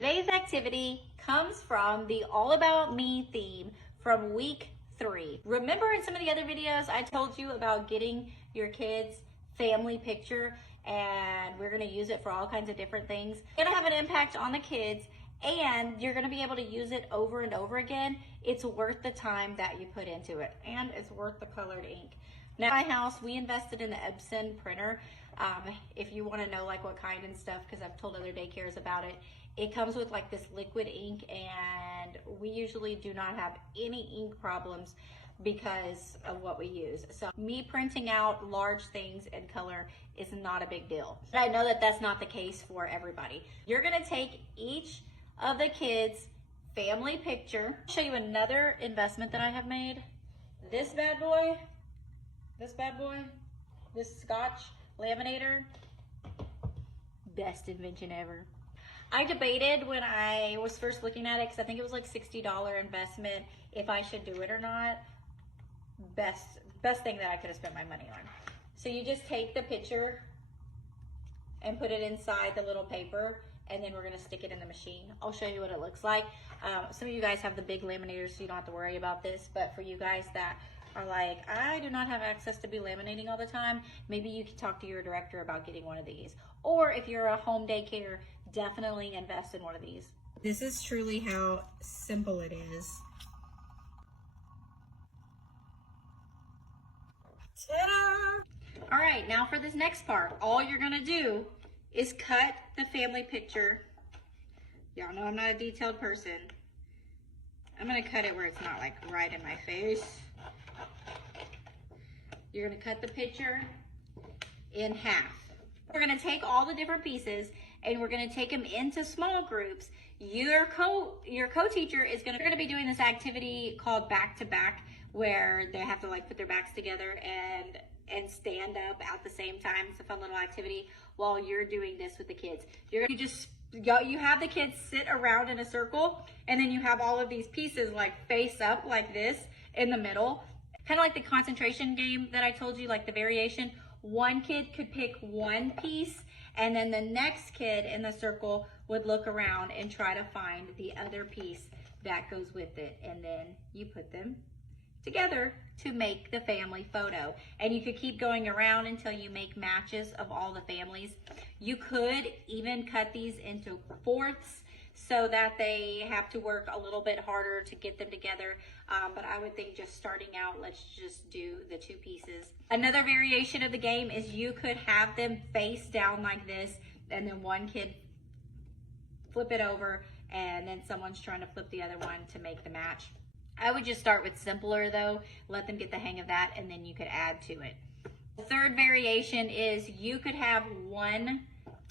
Today's activity comes from the All About Me theme from week 3. Remember in some of the other videos I told you about getting your kids' family picture, and we're going to use it for all kinds of different things. It's going to have an impact on the kids, and you're going to be able to use it over and over again. It's worth the time that you put into it, and it's worth the colored ink. Now, at my house, we invested in the Epson printer. If you want to know like what kind and stuff, because I've told other daycares about it, it comes with like this liquid ink, and we usually do not have any ink problems because of what we use. So me printing out large things in color is not a big deal. But I know that that's not the case for everybody. You're gonna take each of the kids' family picture. I'll show you another investment that I have made. This bad boy, this Scotch laminator, best invention ever. I debated when I was first looking at it, because I think it was like $60 investment, if I should do it or not. Best thing that I could have spent my money on. So you just take the picture and put it inside the little paper, and then we're gonna stick it in the machine. I'll show you what it looks like. Some of you guys have the big laminators, so you don't have to worry about this, but for you guys that are like, I do not have access to be laminating all the time, maybe you can talk to your director about getting one of these. Or if you're a home daycare, definitely invest in one of these. This is truly how simple it is. Ta-da! All right, now for this next part, all you're gonna do is cut the family picture. Y'all know I'm not a detailed person. I'm gonna cut it where it's not like right in my face. You're gonna cut the picture in half. We're gonna take all the different pieces and we're gonna take them into small groups. Your co-teacher is gonna be doing this activity called back to back, where they have to like put their backs together and stand up at the same time. It's a fun little activity while you're doing this with the kids. You have the kids sit around in a circle, and then you have all of these pieces like face up like this in the middle. Kind of like the concentration game that I told you, like the variation. One kid could pick one piece, and then the next kid in the circle would look around and try to find the other piece that goes with it. And then you put them together to make the family photo. And you could keep going around until you make matches of all the families. You could even cut these into fourths so that they have to work a little bit harder to get them together. But I would think just starting out, let's just do the two pieces. Another variation of the game is you could have them face down like this, and then one kid flip it over, and then someone's trying to flip the other one to make the match. I would just start with simpler though, let them get the hang of that, and then you could add to it. The third variation is you could have one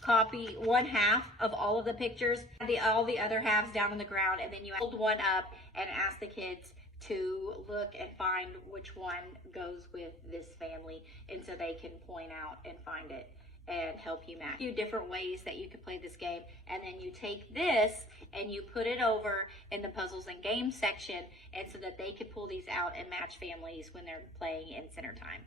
half of all of the pictures, all the other halves down on the ground, and then you hold one up and ask the kids to look and find which one goes with this family, and so they can point out and find it and help you match. A few different ways that you could play this game, and then you take this and you put it over in the puzzles and games section, and so that they could pull these out and match families when they're playing in center time.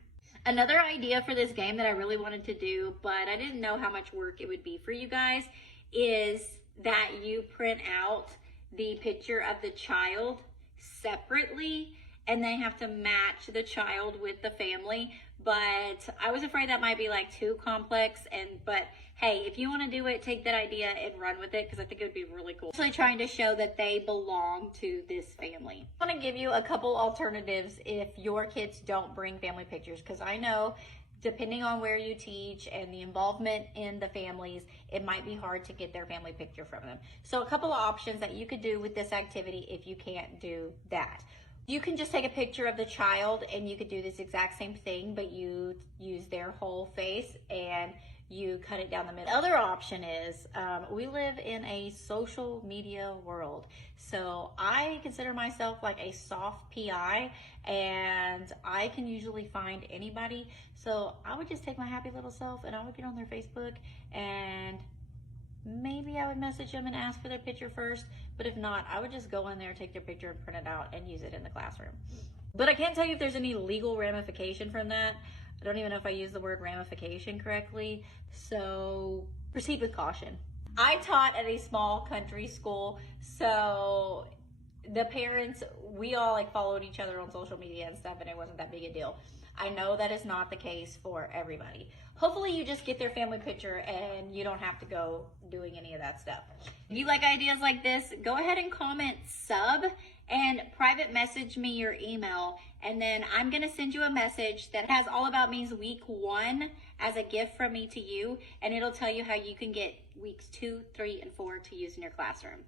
Another idea for this game that I really wanted to do, but I didn't know how much work it would be for you guys, is that you print out the picture of the child separately, and they have to match the child with the family. But I was afraid that might be like too complex, but hey, if you want to do it, take that idea and run with it, because I think it would be really cool. Actually trying to show that they belong to this family. I want to give you a couple alternatives if your kids don't bring family pictures, because I know depending on where you teach and the involvement in the families, it might be hard to get their family picture from them. So a couple of options that you could do with this activity if you can't do that. You can just take a picture of the child, and you could do this exact same thing, but you use their whole face and you cut it down the middle. The other option is, we live in a social media world. So I consider myself like a soft PI, and I can usually find anybody. So I would just take my happy little self and I would get on their Facebook, and maybe I would message them and ask for their picture first. But if not, I would just go in there, take their picture and print it out and use it in the classroom. But I can't tell you if there's any legal ramification from that. I don't even know if I used the word ramification correctly. So proceed with caution. I taught at a small country school, so the parents, we all like followed each other on social media and stuff, and it wasn't that big a deal. I know that is not the case for everybody. Hopefully you just get their family picture and you don't have to go doing any of that stuff. If you like ideas like this, go ahead and comment sub and private message me your email, and then I'm gonna send you a message that has All About Me's week 1 as a gift from me to you, and it'll tell you how you can get weeks 2, 3, and 4 to use in your classroom.